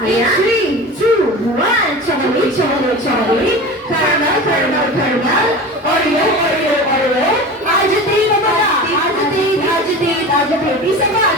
In 3, 2, 1. Chocolate, chocolate, chocolate. Caramel, caramel, caramel. Oreo, Oreo, Oreo. Agitate na ba? Agitate, agitate, agitate. Isa pa.